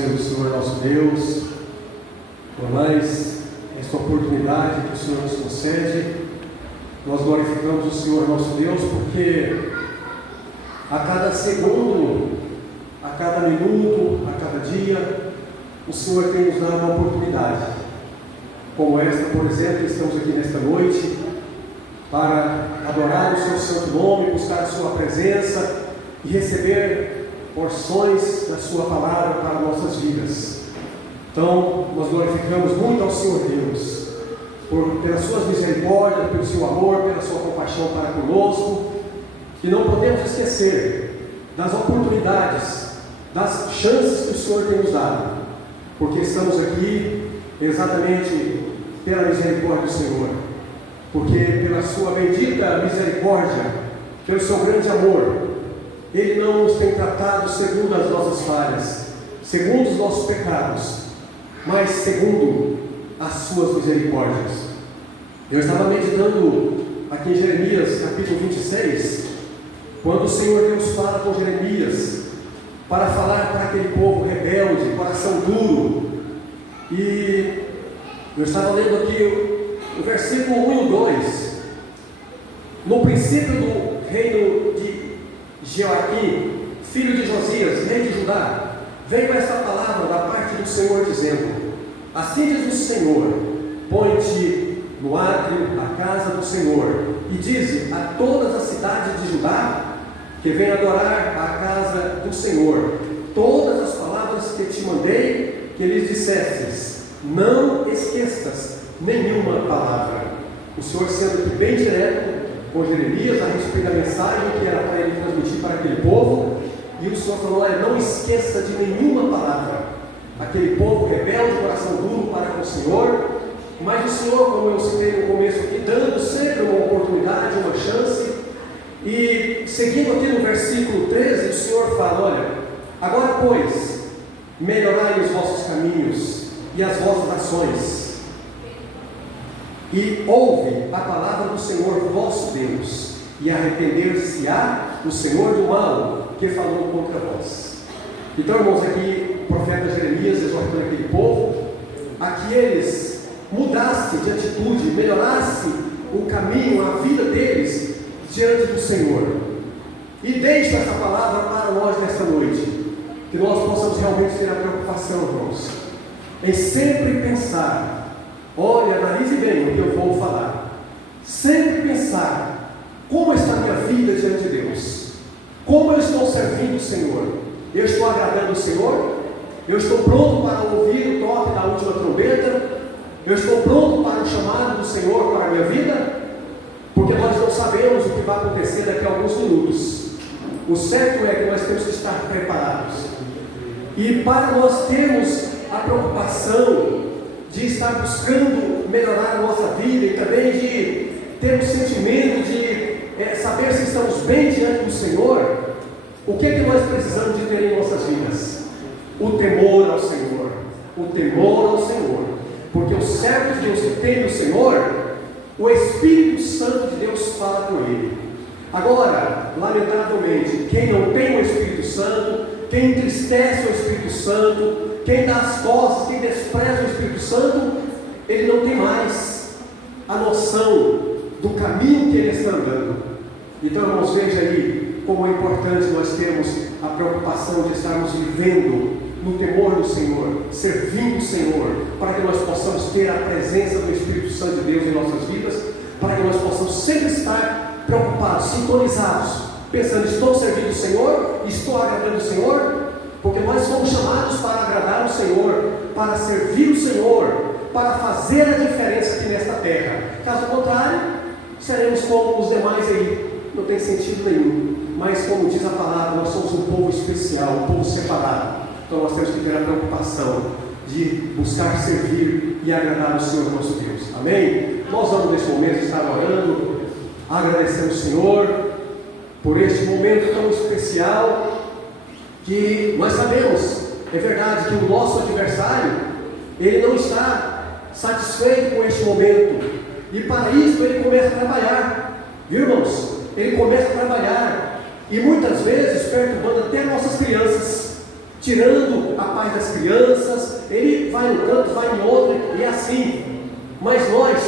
seja o Senhor nosso Deus, por mais esta oportunidade que o Senhor nos concede. Nós glorificamos o Senhor nosso Deus, porque a cada segundo, a cada minuto, a cada dia, o Senhor tem nos dado uma oportunidade, como esta, por exemplo. Estamos aqui nesta noite para adorar o seu santo nome, buscar a sua presença e receber porções da sua palavra para nossas vidas. Então, nós glorificamos muito ao Senhor Deus, pelas suas misericórdias, pelo seu amor, pela sua compaixão para conosco, e não podemos esquecer das oportunidades, das chances que o Senhor tem nos dado, porque estamos aqui exatamente pela misericórdia do Senhor, porque pela sua bendita misericórdia, pelo seu grande amor, Ele não nos tem tratado segundo as nossas falhas, segundo os nossos pecados, mas segundo as suas misericórdias. Eu estava meditando aqui em Jeremias capítulo 26, quando o Senhor Deus fala com Jeremias para falar para aquele povo rebelde, coração duro. E eu estava lendo aqui o versículo 1 e 2. No princípio do reino de Joaquim, filho de Josias, rei de Judá, veio esta palavra da parte do Senhor, dizendo: assim diz o Senhor, põe-te no átrio, a casa do Senhor, e dize a todas as cidades de Judá que venham adorar a casa do Senhor todas as palavras que te mandei que lhes dissestes, não esqueças nenhuma palavra. O Senhor sendo aqui bem direto com Jeremias a respeito da mensagem que era para ele transmitir para aquele povo, e o Senhor falou: olha, não esqueça de nenhuma palavra. Aquele povo rebelde, coração duro para com o Senhor, mas o Senhor, como eu citei no começo aqui, dando sempre uma oportunidade, uma chance. E seguindo aqui no versículo 13, o Senhor fala: olha, agora pois, melhorai os vossos caminhos e as vossas ações, e ouve a palavra do Senhor vosso Deus, e arrepender-se-á o Senhor do mal que falou contra vós. Então, irmãos, aqui o profeta Jeremias exortando aquele povo a que eles mudassem de atitude, melhorassem o caminho, a vida deles diante do Senhor. E deixo essa palavra para nós nesta noite, que nós possamos realmente ter a preocupação, irmãos, em sempre pensar. Olha, analise bem o que eu vou falar. Sempre pensar: como está a minha vida diante de Deus? Como eu estou servindo o Senhor? Eu estou agradando o Senhor? Eu estou pronto para ouvir o toque da última trombeta? Eu estou pronto para o chamado do Senhor para a minha vida? Porque nós não sabemos o que vai acontecer daqui a alguns minutos. O certo é que nós temos que estar preparados. E para nós termos a preocupação de estar buscando melhorar a nossa vida, e também de ter um sentimento de saber se estamos bem diante do Senhor, o que é que nós precisamos de ter em nossas vidas? O temor ao Senhor. O temor ao Senhor. Porque o servo de Deus que tem do Senhor, o Espírito Santo de Deus fala com ele. Agora, lamentavelmente, quem não tem o Espírito Santo, quem entristece o Espírito Santo, quem dá as costas, quem despreza o Espírito Santo, ele não tem mais a noção do caminho que ele está andando. Então, irmãos, veja aí como é importante nós termos a preocupação de estarmos vivendo no temor do Senhor, servindo o Senhor, para que nós possamos ter a presença do Espírito Santo de Deus em nossas vidas, para que nós possamos sempre estar preocupados, sintonizados, pensando: estou servindo o Senhor, estou agradando o Senhor. Porque nós fomos chamados para agradar o Senhor, para servir o Senhor, para fazer a diferença aqui nesta terra. Caso contrário, seremos como os demais aí, não tem sentido nenhum. Mas como diz a palavra, nós somos um povo especial, um povo separado. Então nós temos que ter a preocupação de buscar servir e agradar o Senhor nosso Deus. Amém? Nós vamos neste momento estar orando, agradecendo o Senhor por este momento tão especial, que nós sabemos, é verdade, que o nosso adversário, ele não está satisfeito com este momento, e para isso ele começa a trabalhar, viu, irmãos? Ele começa a trabalhar, e muitas vezes perturbando até nossas crianças. tirando a paz das crianças, ele vai no canto, vai em outro, e é assim. Mas nós,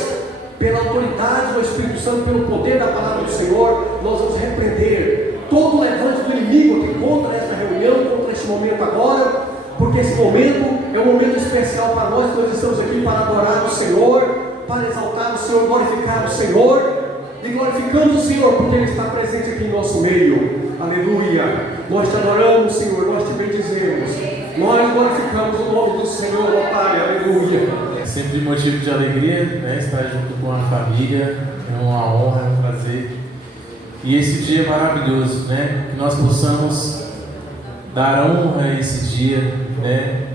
pela autoridade do Espírito Santo, pelo poder da palavra do Senhor, nós vamos repreender todo o levante do inimigo aqui contra esta reunião, contra este momento agora, porque esse momento é um momento especial para nós estamos aqui para adorar o Senhor, para exaltar o Senhor, glorificar o Senhor, e glorificamos o Senhor, porque Ele está presente aqui em nosso meio. Aleluia! Nós te adoramos, Senhor, nós te bendizemos, nós glorificamos o nome do Senhor, ó Pai, aleluia! É sempre motivo de alegria, né, estar junto com a família, é uma honra, é um prazer. E esse dia é maravilhoso, né? Que nós possamos dar honra a esse dia, né?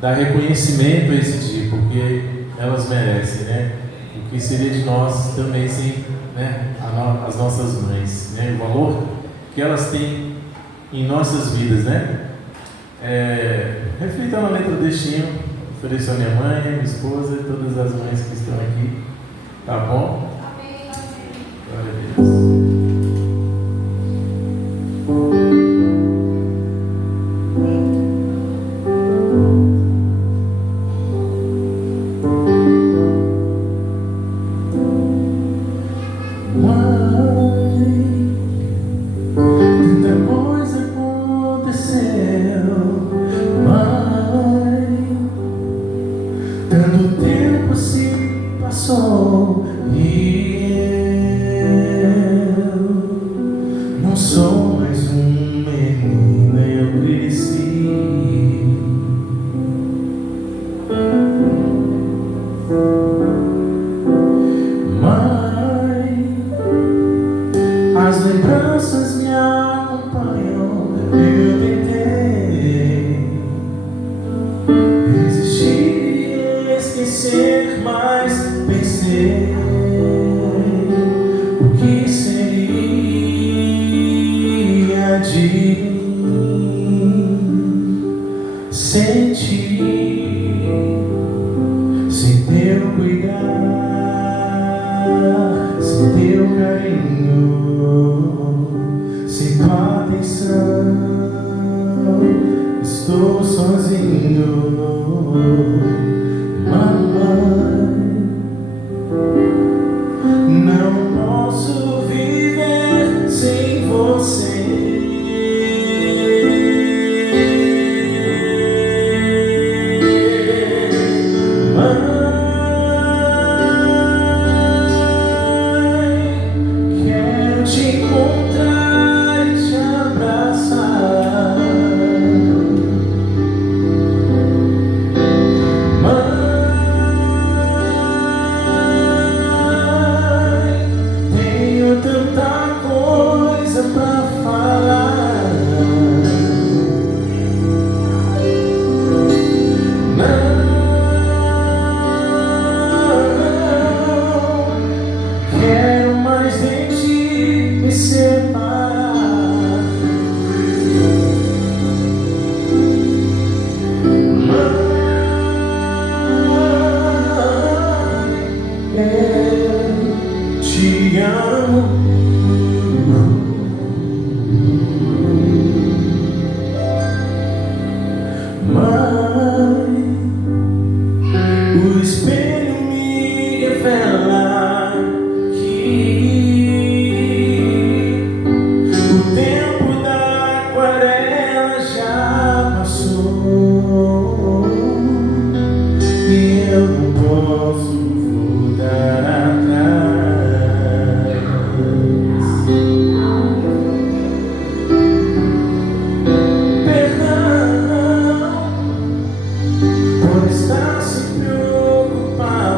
Dar reconhecimento a esse dia, porque elas merecem, né? O que seria de nós também sem, né, as nossas mães, né? O valor que elas têm em nossas vidas, né? Reflita na letra deste hino, ofereço a minha mãe, minha esposa e todas as mães que estão aqui, tá bom? Amém. Glória a Deus. Por estar se preocupado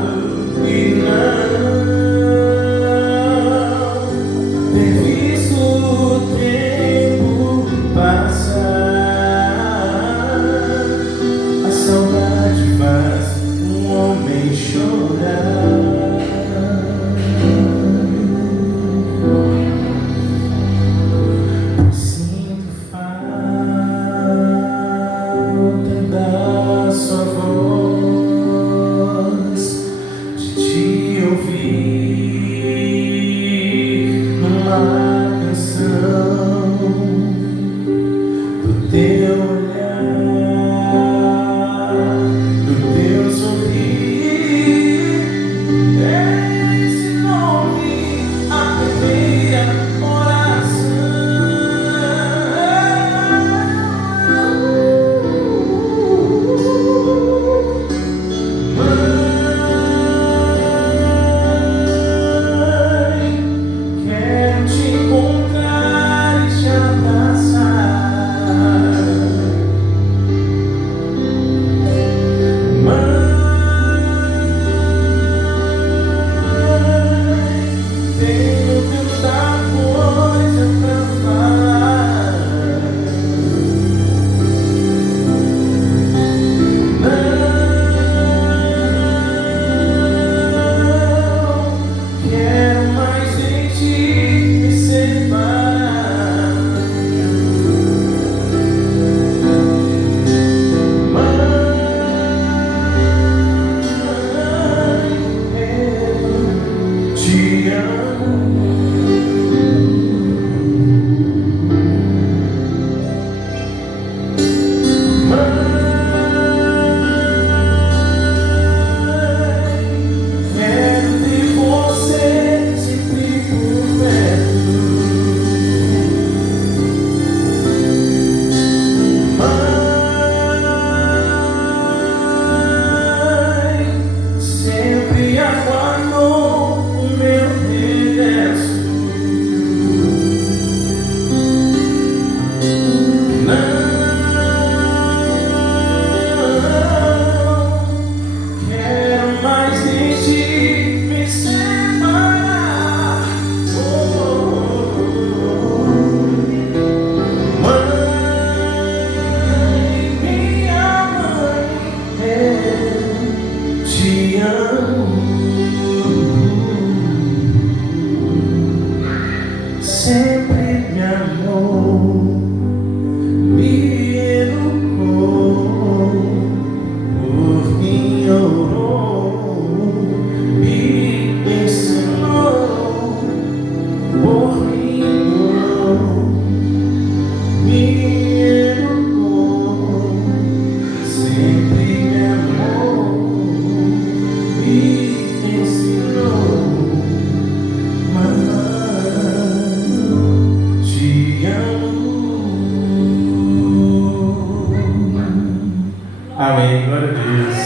Amém, glória a Deus.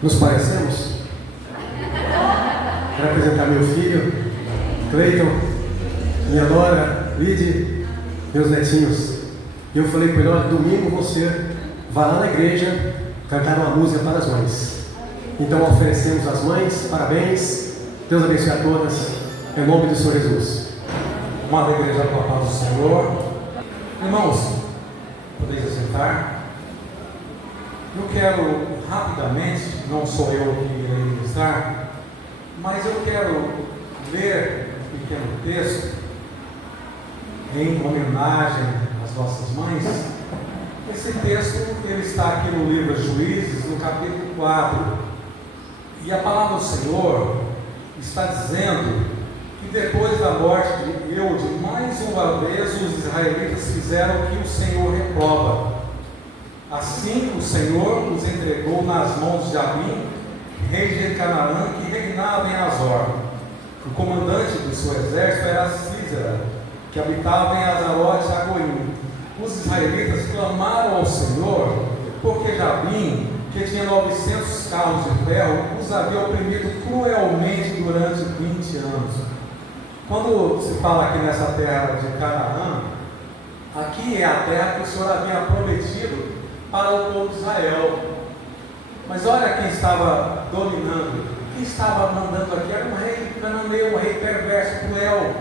Nos parecemos? Quero apresentar meu filho, Cleiton, minha nora, Lide, meus netinhos. E eu falei para ele: olha, domingo você vai lá na igreja cantar uma música para as mães. Então oferecemos às mães, parabéns, Deus abençoe a todas, em nome do Senhor Jesus. Amada igreja, com a paz do Senhor. Irmãos, podeis assentar. Eu quero rapidamente, não sou eu que irei ministrar, mas eu quero ler um pequeno texto em homenagem às vossas mães. Esse texto ele está aqui no livro Juízes, no capítulo 4. E a palavra do Senhor está dizendo que depois da morte de Eude, mais uma vez os israelitas fizeram o que o Senhor reprova. Assim o Senhor os entregou nas mãos de Jabim, rei de Canaã, que reinava em Azor. O comandante do seu exército era Sísera, que habitava em Azarote Agoim. Os israelitas clamaram ao Senhor, porque Jabim, que tinha 900 carros de ferro, os havia oprimido cruelmente durante 20 anos. Quando se fala aqui nessa terra de Canaã, aqui é a terra que o Senhor havia prometido para o povo de Israel. Mas olha quem estava dominando, quem estava mandando aqui era um rei cananeu, um rei perverso, cruel.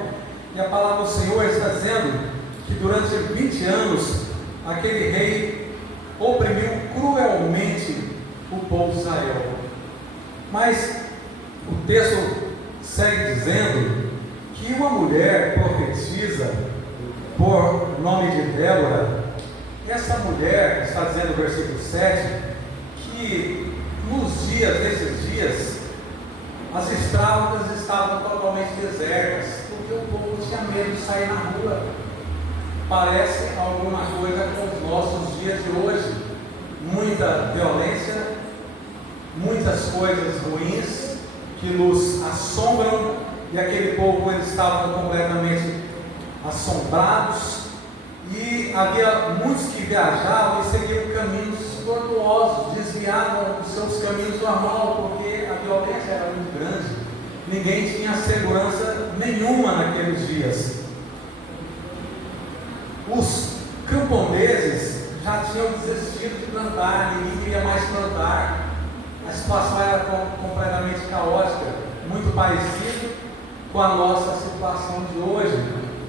E a palavra do Senhor está dizendo que durante 20 anos aquele rei oprimiu cruelmente o povo de Israel. Mas o texto segue dizendo que uma mulher profetiza por nome de Débora. Essa mulher, está dizendo no versículo 7, que nesses dias, as estradas estavam totalmente desertas, porque o povo tinha medo de sair na rua. Parece alguma coisa com os nossos dias de hoje. Muita violência, muitas coisas ruins que nos assombram, e aquele povo eles estavam completamente assombrados. E havia muitos que viajavam e seguiam caminhos tortuosos, desviavam os seus caminhos normais, porque a violência era muito grande. Ninguém tinha segurança nenhuma naqueles dias. Os camponeses já tinham desistido de plantar, ninguém queria mais plantar. A situação era completamente caótica, muito parecido com a nossa situação de hoje.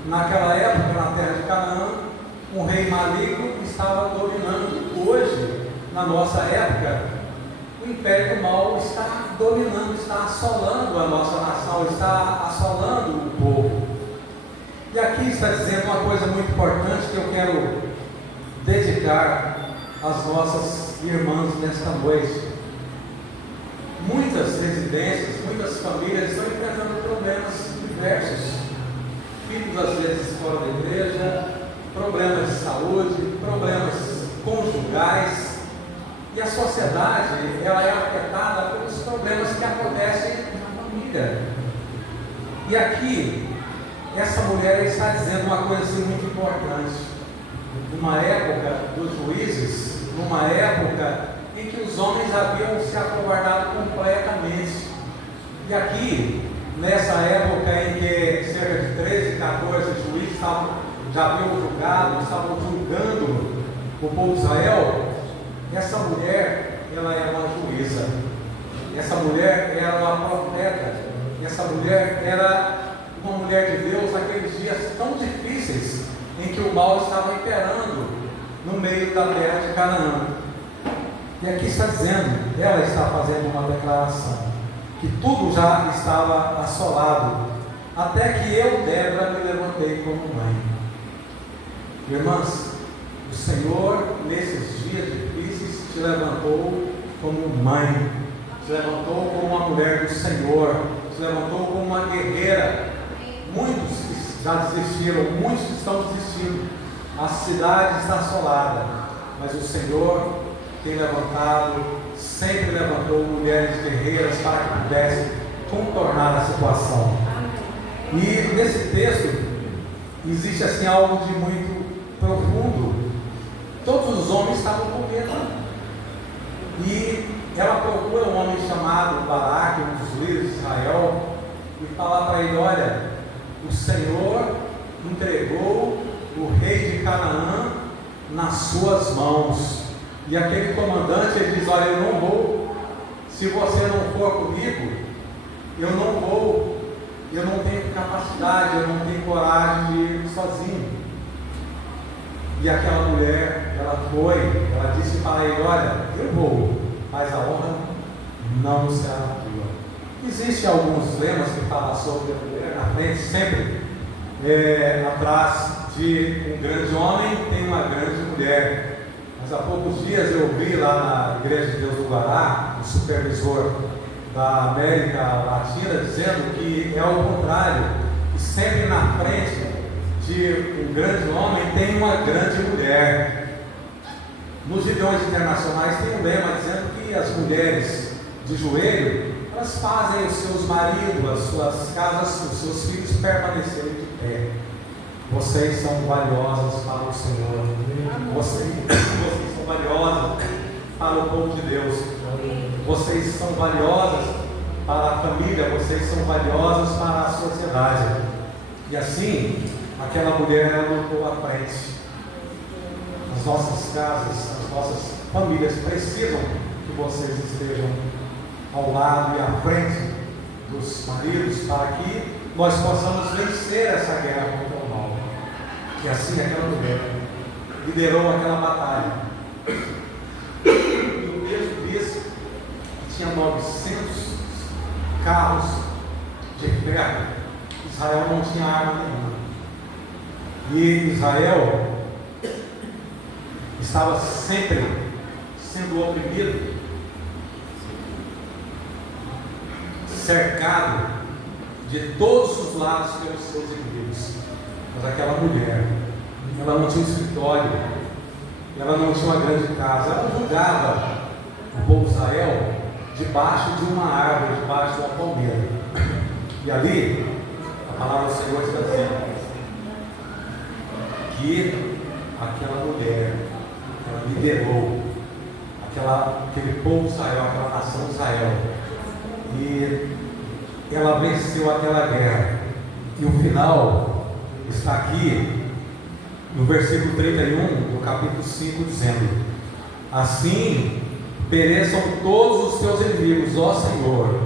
Naquela época, na terra de Canaã, um rei maligno estava dominando. Hoje, na nossa época, o império do mal está dominando, está assolando a nossa nação, está assolando o povo. E aqui está dizendo uma coisa muito importante que eu quero dedicar às nossas irmãs nesta noite. Muitas residências, muitas famílias estão enfrentando problemas diversos. Filhos às vezes fora da igreja, problemas de saúde, problemas conjugais, e a sociedade ela é afetada pelos problemas que acontecem na família. E aqui essa mulher está dizendo uma coisa assim muito importante. Numa época dos juízes, numa época em que os homens haviam se acovardado completamente, e aqui nessa época em que cerca de 13, 14 juízes já haviam julgado, estavam julgando o povo de Israel, essa mulher, ela era uma juíza, essa mulher era uma profeta, essa mulher era uma mulher de Deus naqueles dias tão difíceis em que o mal estava imperando no meio da terra de Canaã. E aqui está dizendo, ela está fazendo uma declaração, que tudo já estava assolado, até que eu, Débora, me levantei como mãe. Irmãs, o Senhor, nesses dias difíceis, te levantou como mãe, te levantou como uma mulher do Senhor, te levantou como uma guerreira. Muitos que já desistiram, muitos que estão desistindo, a cidade está assolada, mas o Senhor tem levantado, sempre levantou mulheres guerreiras para que pudessem contornar a situação. E nesse texto existe assim algo de muito todos os homens estavam com medo. E ela procura um homem chamado Balaque, um dos líderes de Israel, e fala para ele: olha, o Senhor entregou o rei de Canaã nas suas mãos. E aquele comandante, ele diz: olha, eu não vou, se você não for comigo, eu não vou, eu não tenho capacidade, eu não tenho coragem de ir sozinho. E aquela mulher, ela foi, ela disse para ele: olha, eu vou, mas a honra não será tua. Existem alguns lemas que falam sobre a mulher na frente, sempre atrás de um grande homem tem uma grande mulher. Mas há poucos dias eu vi lá na Igreja de Deus do Guará, o supervisor da América Latina, dizendo que é o contrário, que sempre na frente de um grande homem tem uma grande mulher. Nos idiomas internacionais tem um lema dizendo que as mulheres de joelho, elas fazem os seus maridos, as suas casas, os seus filhos permanecerem de pé. Vocês são valiosas para o Senhor. Vocês são valiosas para o povo de Deus. Vocês são valiosas para a família. Vocês são valiosas para a sociedade. E assim, aquela mulher, ela lutou à frente. As nossas casas, as nossas famílias precisam que vocês estejam ao lado e à frente dos maridos, para que nós possamos vencer essa guerra contra o mal. E assim aquela mulher liderou aquela batalha. E o texto diz que tinha 900 carros de ferro. Israel não tinha arma nenhuma. E Israel estava sempre sendo oprimido, cercado de todos os lados pelos seus inimigos. Mas aquela mulher, ela não tinha um escritório, ela não tinha uma grande casa, ela julgava o povo de Israel debaixo de uma árvore, debaixo de uma palmeira. E ali, a palavra do Senhor está dizendo que aquela mulher, ela liderou aquele povo de Israel, aquela nação de Israel, e ela venceu aquela guerra. E o final está aqui no versículo 31 do capítulo 5, dizendo: assim pereçam todos os teus inimigos, ó Senhor,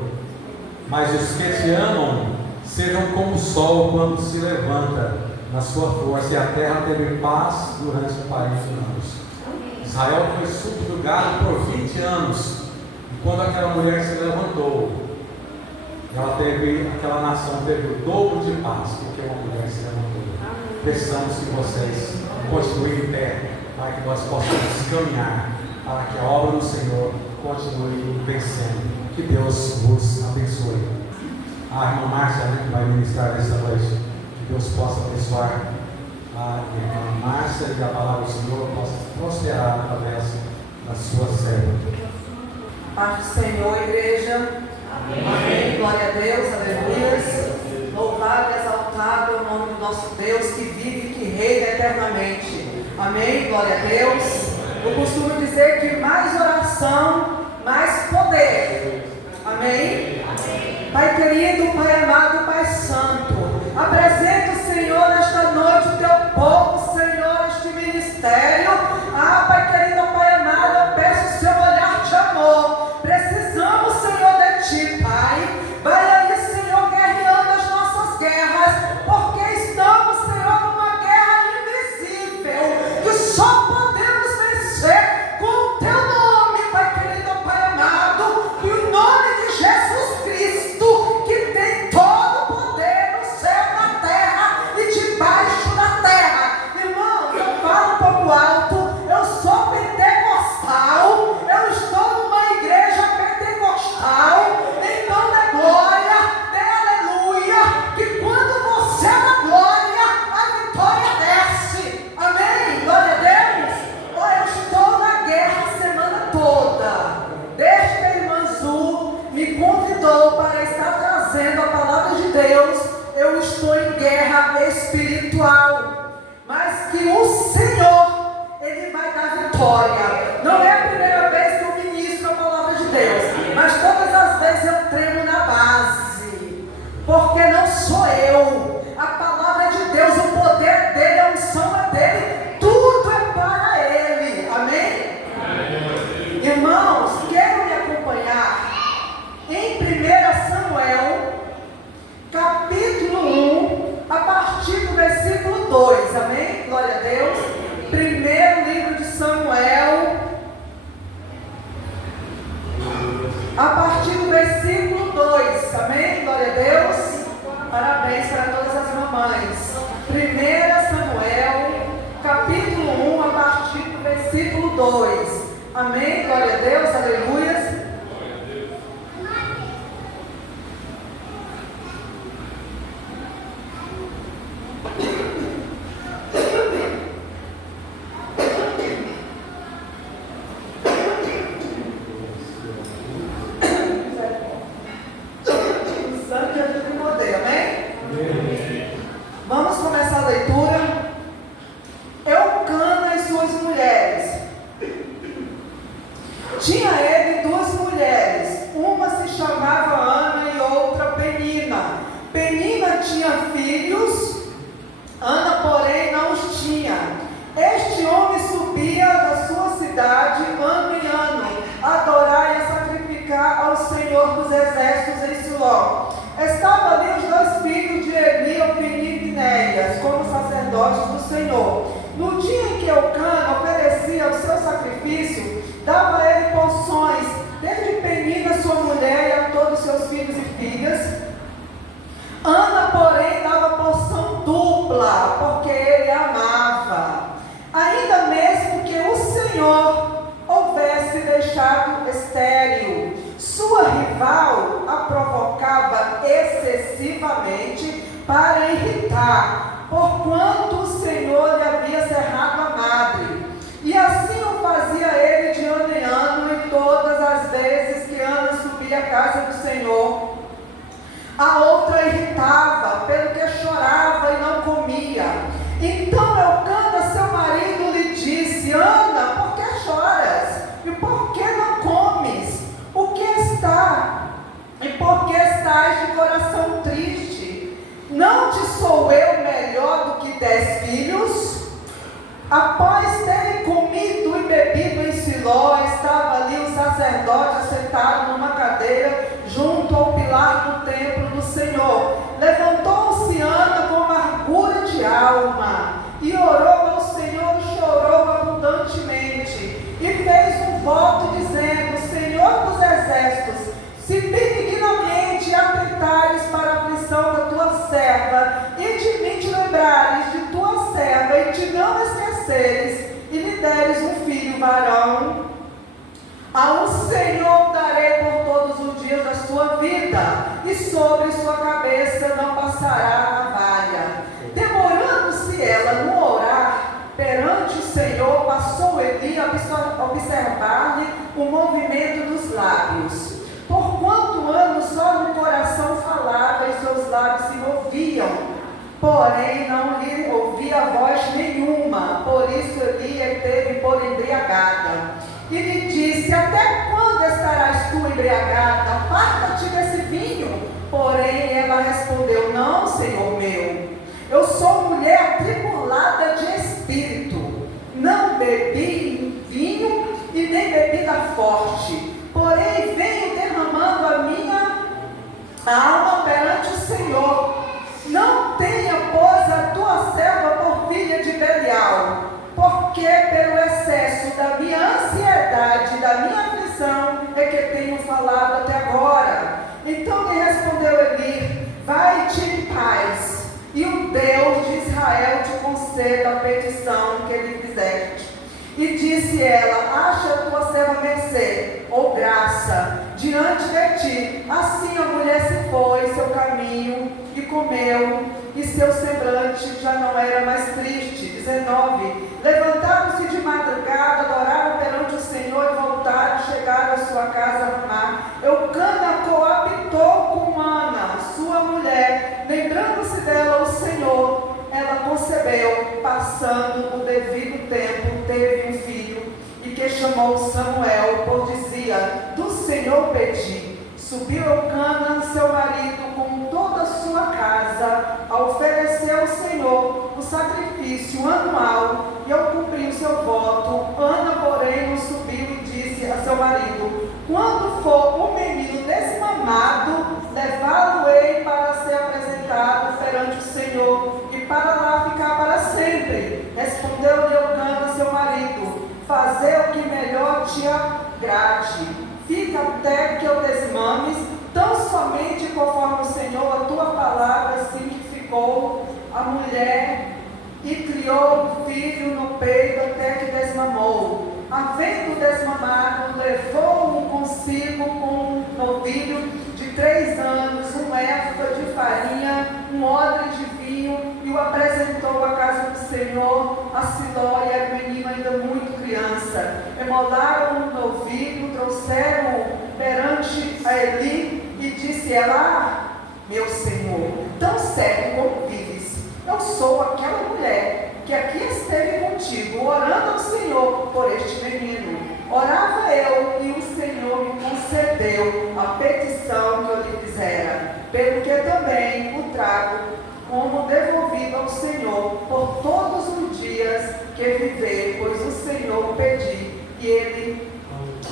mas os que te amam sejam como o sol quando se levanta na sua força. E a terra teve paz durante 40 anos. Israel foi subjugado por 20 anos. E quando aquela mulher se levantou, aquela nação teve o dobro de paz, porque uma mulher se levantou. Precisamos que vocês continuem em pé, para que nós possamos caminhar, para que a obra do Senhor continue vencendo. Que Deus vos abençoe. A irmã Márcia, que vai ministrar nesta noite, que Deus possa abençoar a irmã Márcia e a palavra do Senhor possa prosperar através da sua serva. Paz do Senhor, igreja. Amém. Glória a Deus, aleluia. Louvado e exaltado é o nome do nosso Deus, que vive e que reina eternamente. Amém. Glória a Deus. Eu costumo dizer que mais oração, mais poder. Amém. Pai querido, Pai amado, Pai santo, apresenta, Senhor, nesta noite o teu povo, Senhor, este ministério. Pai querido, Pai amado, eu peço o seu olhar de amor. Precisamos, Senhor, de ti, Pai. Vai aí, Senhor, guerreando as nossas guerras, porque estamos, Senhor, numa guerra invisível, que só podemos vencer com o teu nome, Pai querido, Pai amado, e o nome de Jesus Cristo, que tem todo o poder no céu, na terra e debaixo da terra. Irmão, eu falo um pouco alto. Eu sou pentecostal, eu estou numa igreja pentecostal, então dê glória, dê aleluia, que quando você dá glória, a vitória desce. Amém? Glória a Deus. Eu estou na guerra a semana toda, desde que a irmã Zu me convidou para estar trazendo a palavra de Deus. Eu estou em guerra espiritual, mas que o Senhor, Ele vai dar 2. Amém? Glória a Deus, aleluia. Vamos começar a leitura. Eucana e suas mulheres. Tinha ele 2 mulheres, uma se chamava Ana e outra Penina. Penina tinha filhos, Ana, porém, não os tinha. Este homem subia da sua cidade ano em ano, a adorar e a sacrificar ao Senhor dos Exércitos em Siló. Estavam ali os 2 filhos de Eli, Ofni e Finéias, como sacerdotes do Senhor. No dia em que Eucana oferecia o seu sacrifício, dava a ele porções, desde Penina, sua mulher, e a todos seus filhos e filhas. Ana, porém, dava porção dupla, porque ele a amava. Ainda mesmo que o Senhor houvesse deixado estéril, sua rival a provocava excessivamente para irritar, porquanto o Senhor lhe havia cerrado a madre. E assim o fazia ele de ano em ano, e todas as vezes que Ana subia à casa do Senhor, a outra irritava, pelo que chorava e não comia. Então Eucana, seu marido, lhe disse: Ana, por que choras? E por que não comes? O que está? E por que estás de coração triste? Não te sou eu melhor do que 10 filhos? Após terem comido e bebido em Siló, estava ali o sacerdote assentado numa cadeira junto ao pilar do templo do Senhor. Levantou-se Ana com amargura de alma e orou ao Senhor e chorou abundantemente. E fez um voto dizendo: Senhor dos Exércitos, se benignamente atentares para a aflição da tua serva, e de mim te lembrares de tua serva, e te não esqueceres, e lhe deres um filho varão, ao Senhor darei por todos os dias da sua vida, e sobre sua cabeça não passará a navalha. Demorando-se ela no orar perante o Senhor, passou Eli a observar-lhe o movimento dos lábios. Por quanto ano só no coração falava e seus lábios se moviam, porém não lhe ouvia voz nenhuma. Por isso Eli teve por embriagada. E lhe disse: até quando estarás tu embriagada? Aparta-te desse vinho. Porém ela respondeu: não, Senhor meu, eu sou mulher atribulada de espírito, não bebi vinho e nem bebida forte, porém venho derramando a minha alma perante o Senhor. Não tenha, pois, a tua serva por filha de Belial, porque pelo excesso da minha ansiedade, da minha aflição, é que tenho falado até agora. Então lhe respondeu Eli: vai-te em paz, e o Deus de Israel te conceda a petição que lhe fizeste. E disse ela: acha a tua serva mercê, ou graça, diante de ti. Assim a mulher se foi seu caminho e comeu, e seu semblante já não era mais triste. 19. Levantaram-se de madrugada, adoraram perante o Senhor e voltaram, chegaram à sua casa a Ramá. Eucana coabitou com Ana, sua mulher, lembrando-se dela o Senhor. Ela concebeu, passando o devido tempo, teve um filho, e que chamou Samuel, por dizia: do Senhor pedi. Subiu Eucana, seu marido, com toda a sua casa, a oferecer ao Senhor o sacrifício anual, e ao cumprir o seu voto. Ana, porém, não subiu e disse a seu marido: quando for o menino desmamado, levá-lo-ei para ser apresentado perante o Senhor, e para lá ficar para sempre. Respondeu-lhe Eucana, seu marido: fazer o que melhor te agrade. Fica até que eu desmames, tão somente conforme o Senhor a tua palavra. Assim que ficou a mulher e criou um filho no peito até que desmamou. A Senhor, a Siló era um menino ainda muito criança. Emolaram no novilho, trouxeram perante a Eli e disse ela: meu Senhor, tão certo como vives, eu sou aquela mulher que aqui esteve contigo, orando ao Senhor por este menino. Orava eu e o Senhor me concedeu a petição que eu lhe fizera, pelo que também o trago como devolvido ao Senhor por todos os dias que viver, pois o Senhor pediu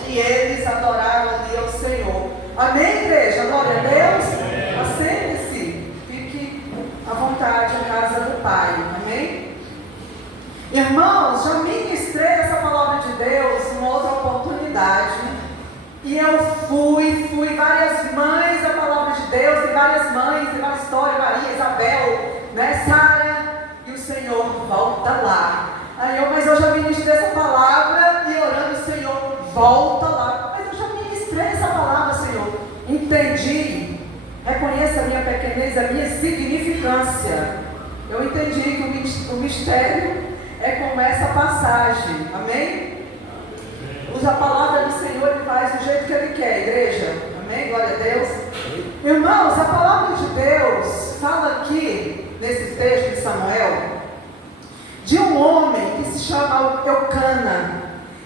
e eles adoraram ali ao Senhor. Amém, igreja? Glória a Deus. Assente-se, fique à vontade em casa do Pai. Amém? Irmãos, já ministrei essa palavra de Deus em outra oportunidade. E eu fui várias mães da palavra de Deus, e várias mães, e várias histórias, Maria, Isabel, né, Sara, e o Senhor volta lá. Mas eu já ministrei essa palavra, e orando o Senhor, volta lá. Mas eu já ministrei essa palavra, Senhor. Entendi, reconheça a minha pequenez, a minha insignificância. Eu entendi que o mistério é como essa passagem, amém? Usa a palavra do Senhor e faz do jeito que Ele quer, igreja. Amém? Glória a Deus. Irmãos, a palavra de Deus fala aqui, nesse texto de Samuel, de um homem que se chama Eucana.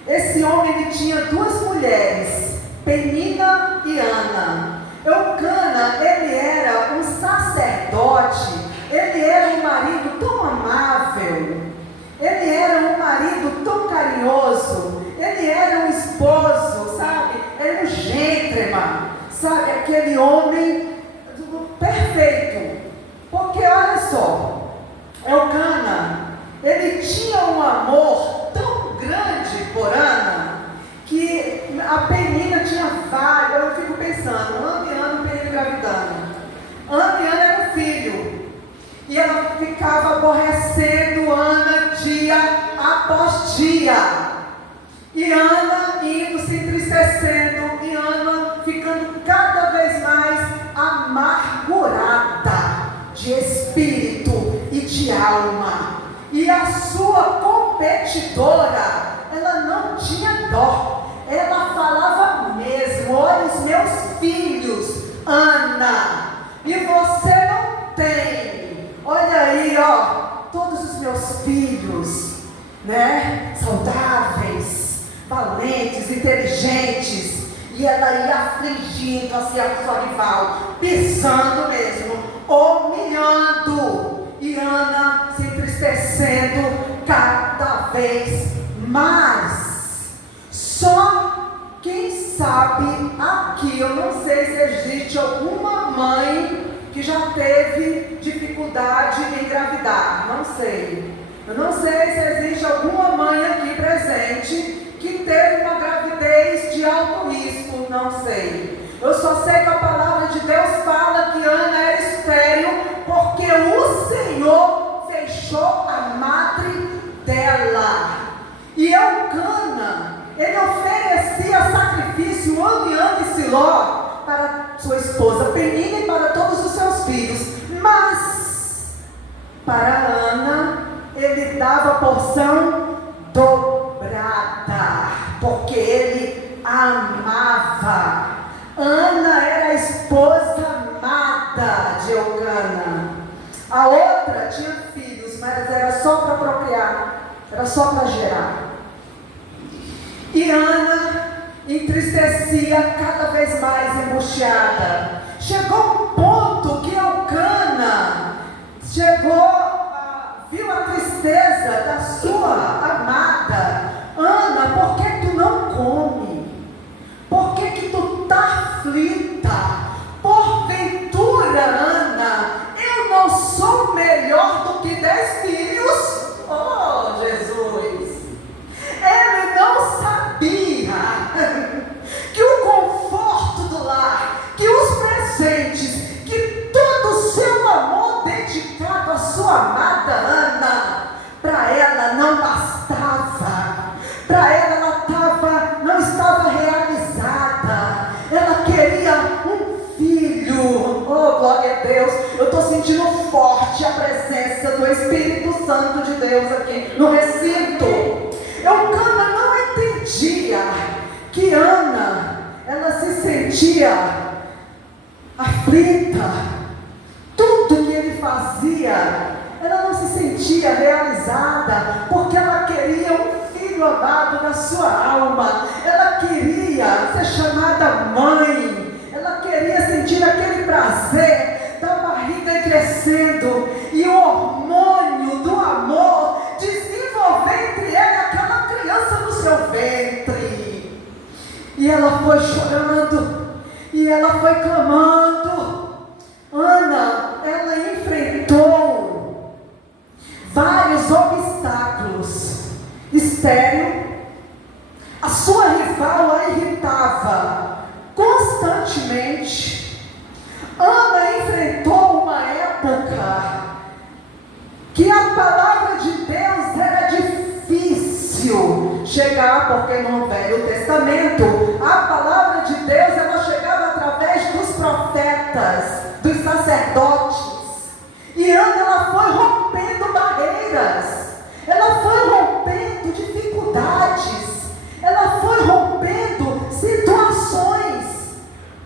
Esse homem ele tinha duas mulheres, Penina e Ana. Eucana, ele era um sacerdote, ele era um marido tão amável, ele era um marido tão carinhoso, ele era um esposo, sabe? Era um gentleman, sabe? Aquele homem perfeito. Porque olha só, Eucana, ele tinha um amor tão grande por Ana, que a Penina tinha vários. Eu fico pensando, ano e ano Penina engravidando. Ana e Ana era um filho. E ela ficava aborrecendo Ana dia após dia. E Ana indo se entristecendo, e Ana ficando cada vez mais amargurada de espírito e de alma. E a sua competidora, ela não tinha dó, ela falava mesmo: olha os meus filhos, Ana, e você não tem, olha aí, ó, todos os meus filhos, né, saudáveis, valentes, inteligentes. E ela ia afligindo assim a sua rival, pisando mesmo, humilhando, e Ana se entristecendo cada vez mais. Só quem sabe aqui, eu não sei se existe alguma mãe que já teve dificuldade em engravidar, não sei. Eu não sei se existe alguma mãe aqui presente que teve uma gravidez de alto risco, não sei. Eu só sei que a palavra de Deus fala que Ana era estéril, porque o Senhor fechou a madre dela. E Eucana, ele oferecia sacrifício ano e ano em Siló para sua esposa Penina e para todos os seus filhos. Mas para Ana, ele dava a porção dobrada, porque ele amava. Ana era a esposa amada de Eucana. A outra tinha filhos, mas era só para procriar, era só para gerar. E Ana entristecia cada vez mais, angustiada. Chegou um ponto que Eucana viu a tristeza da sua amada. Ana, por que tu não come? Por que tu está aflita? Porventura, Ana, eu não sou melhor do que 10 filhos? Oh, Jesus! Ele não sabia que o conforto do lar, que os presentes, que todo o seu amor dedicado à sua amada Ana, para ela não bastava, para ela não estava realizada, ela queria um filho. Oh, glória a Deus, eu estou sentindo forte a presença do Espírito Santo de Deus Deus aqui no recinto. Eucana não entendia que Ana, ela se sentia aflita. Tudo que ele fazia, ela não se sentia realizada, porque ela queria um filho amado na sua alma. Ela queria ser chamada mãe. Ela queria sentir aquele prazer da barriga crescendo e o hormônio do amor desenvolver entre ela aquela criança no seu ventre. E ela foi chorando, e ela foi clamando. Ana, ela enfrentou vários obstáculos. Estéril, a sua rival a irritava constantemente. Ana enfrentou uma época que a palavra de Deus era difícil chegar, porque no Velho Testamento a palavra de Deus ela chegava através dos profetas, dos sacerdotes. E Ana ela foi rompendo barreiras, ela foi rompendo dificuldades, ela foi rompendo situações,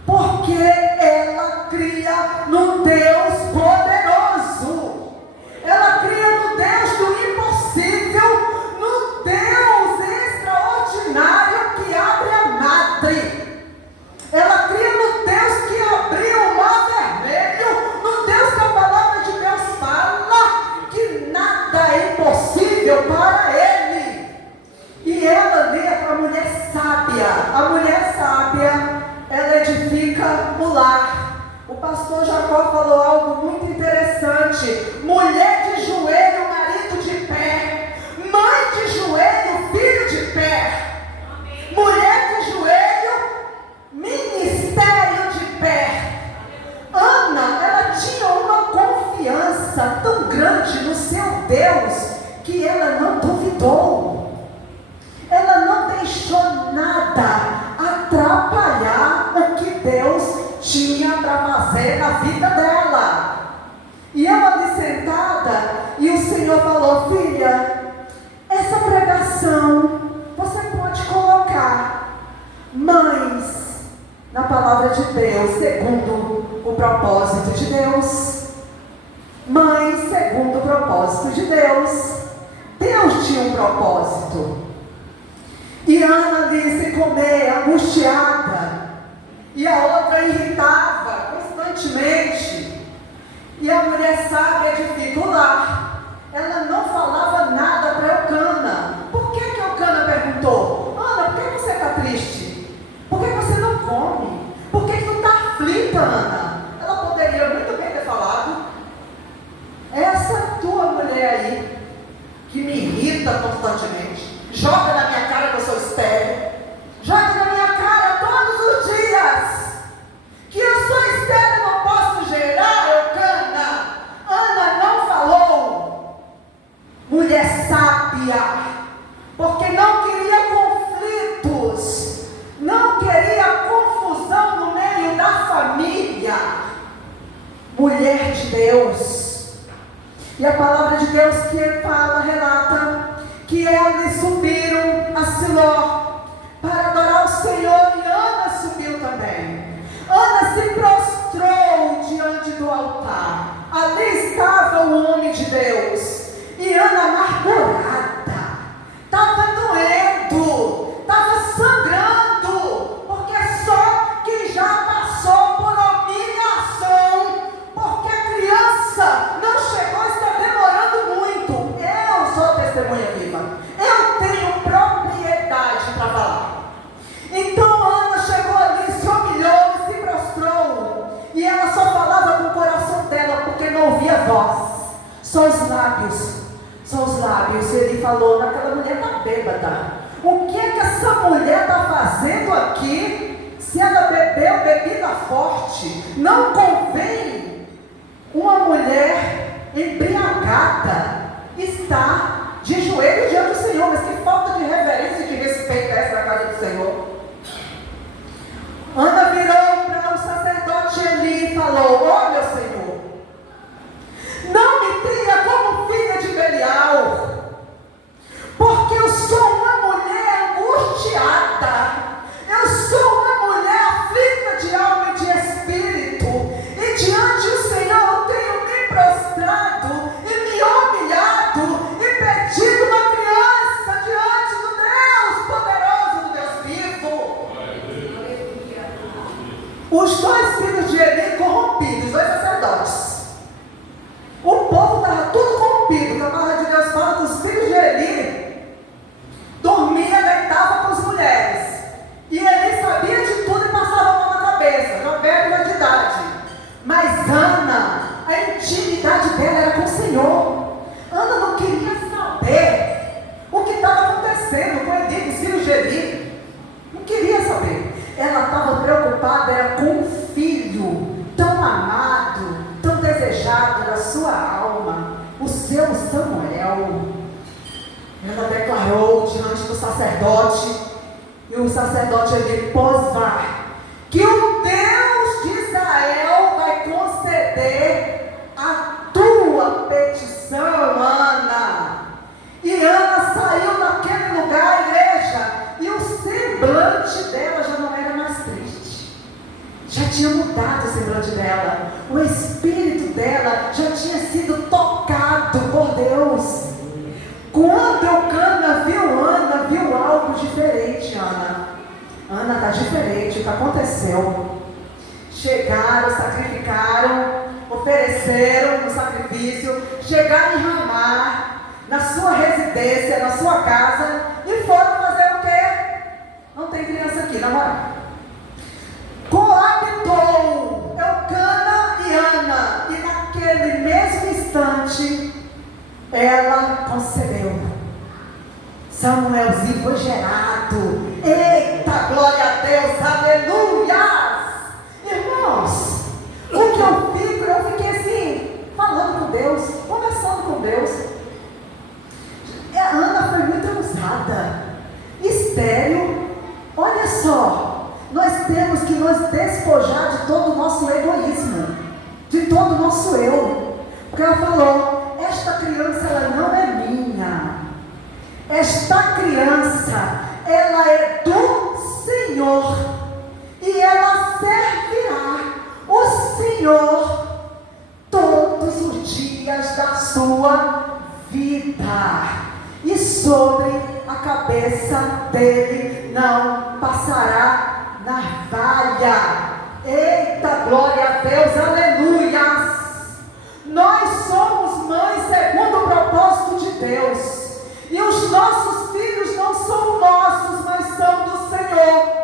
porque ela cria no Deus poderoso, ela cria no Deus do impossível, no Deus extraordinário que abre a madre, ela cria no Deus que abriu o mar vermelho, no Deus que a palavra de Deus fala que nada é impossível para ele. E ela lê a mulher sábia. A mulher sábia, ela edifica o lar. O pastor Jacó falou algo muito interessante: mulher de joelho, marido de pé; mãe de joelho, filho de pé; mulher de joelho, ministério de pé. Ana, ela tinha uma confiança tão grande no seu Deus que ela não duvidou. Ela não deixou nada atrapalhar o que Deus tinha para fazer na vida dela. E ela ali sentada, e o Senhor falou: filha, essa pregação você pode colocar mães na palavra de Deus, segundo o propósito de Deus. Mães segundo o propósito de Deus. Deus tinha um propósito. E Ana ali se comer, angustiada, e a outra irritava constantemente. E a mulher sábia edifica o lar. Ela não falava nada para Eucana. Por que Eucana perguntou: Ana, por que você está triste? Por que você não come? Por que tu está aflita, Ana? Ela poderia muito bem ter falado: essa tua mulher aí, que me irrita constantemente, joga na minha cara que eu sou estéril, joga na minha cara todos os dias que eu sou estéril, não posso gerar, Eucana. Ana não falou. Mulher sábia, porque não queria conflitos, não queria confusão no meio da família. Mulher de Deus. E a palavra de Deus que ele fala, relata que eles subiram a Siló para adorar o Senhor, e Ana subiu também. Ana se prostrou diante do altar. Ali estava o homem de Deus, e Ana amargurada, estava doendo, estava sangrando, porque só quem já passou por humilhação, porque a criança não chegou, está demorando muito. Eu sou testemunha viva, eu tenho propriedade para falar. Então Ana chegou ali, se humilhou e se prostrou, e ela só falava com o coração dela, porque não ouvia voz, só os lábios. São os lábios. Ele falou: naquela mulher está bêbada. O que é que essa mulher está fazendo aqui? Se ela bebeu bebida forte, não convém uma mulher embriagada estar de joelho diante do Senhor. Mas que falta de reverência e de respeito é essa na casa do Senhor? Ana virou para o sacerdote Eli e falou: ó meu Senhor, não me tenha como filha de Belial. os dois filhos de Eli corrompidos, os dois sacerdotes. O povo estava tudo corrompido. A palavra de Deus fala que os filhos de Eli dormiam, deitavam com as mulheres. E Eli sabia de tudo e passava a mão na cabeça, já velha de idade. Mas Ana, a intimidade dela era com o Senhor. Ana não queria saber o que estava acontecendo com Eli, com os filhos de Eli. Não queria saber. Ela estava preocupada era com o filho tão amado, tão desejado da sua alma, o seu Samuel. Ela declarou diante do sacerdote, e o sacerdote Eli Posvar, que o Deus de Israel vai conceder a tua petição, Ana. E Ana saiu daquele lugar, igreja, e o semblante dela já não era mais triste. Já tinha mudado o semblante dela. O espírito dela já tinha sido tocado por Deus. Quando Eucana viu Ana, viu algo diferente, Ana. Ana está diferente, o que aconteceu? Chegaram, sacrificaram, ofereceram um sacrifício, chegaram em Ramá, na sua residência, na sua casa, e foram fazer o quê? Não tem criança aqui, namorar. Coabitou Eucana e Ana, e naquele mesmo instante, ela concebeu. Samuelzinho foi gerado. Eita, glória a Deus, aleluias! Irmãos, o que eu fiquei assim, falando com Deus, conversando com Deus. A Ana foi muito usada, estéril. Olha só, nós temos que nos despojar de todo o nosso egoísmo, de todo o nosso eu. Porque ela falou, esta criança ela não é minha. Esta criança, ela é do Senhor, e ela servirá o Senhor todos os dias da sua vida, e sobre a cabeça dele não passará navalha. Eita, glória a Deus, aleluias! Nós somos mães segundo o propósito de Deus. E os nossos filhos não são nossos, mas são do Senhor.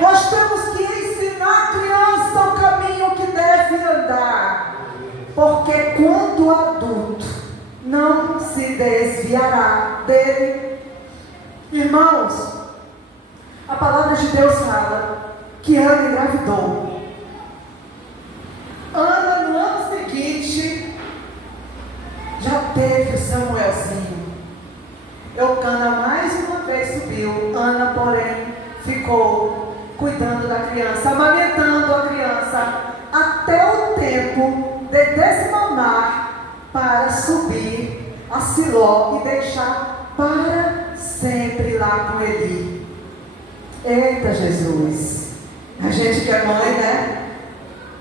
Nós temos que ensinar a criança o caminho que deve andar, porque quando adulto não se desviará dele. Irmãos, a palavra de Deus fala que Ana engravidou. Ana, no ano seguinte, já teve o Samuelzinho. Eucana mais uma vez subiu. Ana, porém, ficou cuidando da criança, amamentando a criança, até o tempo de desmamar, para subir a Siló e deixar para sempre lá com Eli. Eita Jesus! A gente que é mãe, né?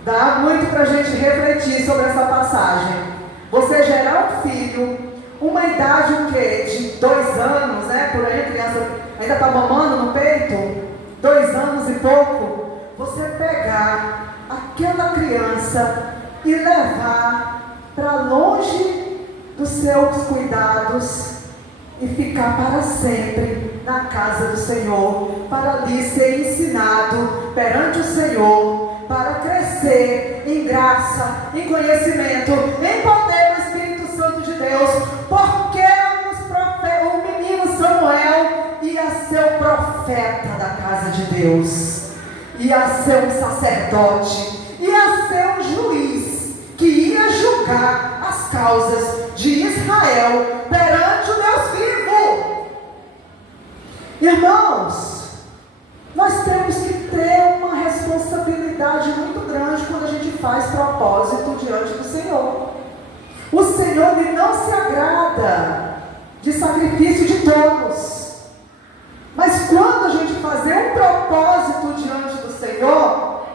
Dá muito para a gente refletir sobre essa passagem. Você gerar um filho, uma idade o quê? De 2 anos, né? Por aí a criança ainda está mamando no peito, 2 anos e pouco. Você pegar aquela criança e levar para longe dos seus cuidados e ficar para sempre na casa do Senhor, para ali ser ensinado perante o Senhor, para crescer em graça, em conhecimento, em poder do Espírito Santo de Deus, porque o menino Samuel ia ser o profeta da casa de Deus, ia ser um sacerdote, ia ser um juiz, que ia julgar as causas de Israel perante o Deus vivo. Irmãos, nós temos que ter uma responsabilidade muito grande quando a gente faz propósito diante do Senhor. O Senhor ele não se agrada de sacrifício de tolos, mas quando a gente fazer um propósito diante do Senhor,